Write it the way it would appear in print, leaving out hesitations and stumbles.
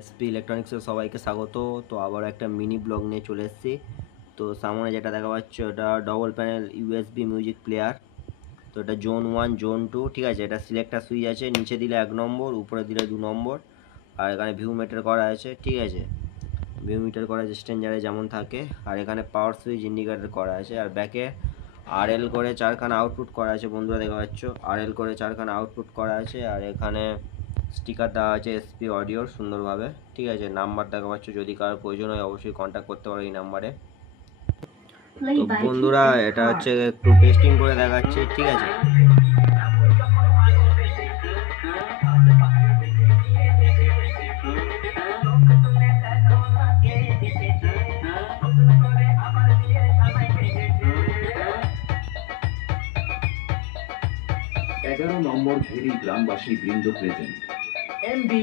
SP ইলেকট্রনিক্সের সবাইকে স্বাগত। তো আবার একটা মিনি ব্লগ নিয়ে চলে এসেছি। তো সামনে যেটা দেখা পাচ্ছে ওটা double panel USB music player. তো এটা জোন 1 জোন 2, ঠিক আছে। এটা সিলেক্টার সুইচ আছে, নিচে দিলে 1 নম্বর, উপরে দিলে 2 নম্বর। আর এখানে ভিউ মিটার করা আছে, ঠিক আছে। ভিউ মিটার করা আছে স্ট্যান্ডার্ডে যেমন থাকে। আর এখানে পাওয়ার সুইচ ইন্ডিকেটর করা আছে। আর ব্যাকে আরএল করে 4খানা আউটপুট করা আছে, বন্ধুরা দেখা পাচ্ছ আরএল করে 4খানা আউটপুট করা আছে। আর এখানে স্টিকার দেওয়া আছে এসপি অডিওর সুন্দরভাবে, ঠিক আছে। নাম্বার দেখা পাচ্ছ, যদি কারোর প্রয়োজন হয় অবশ্যই কন্ট্যাক্ট করতে পারো এই নাম্বারে। তো বন্ধুরা এটা হচ্ছে একটু টেস্টিং করে দেখাচ্ছি, ঠিক আছে। নম্বর ভেরি গ্রামবাসী বৃন্দ প্রেজেন্ট এমবি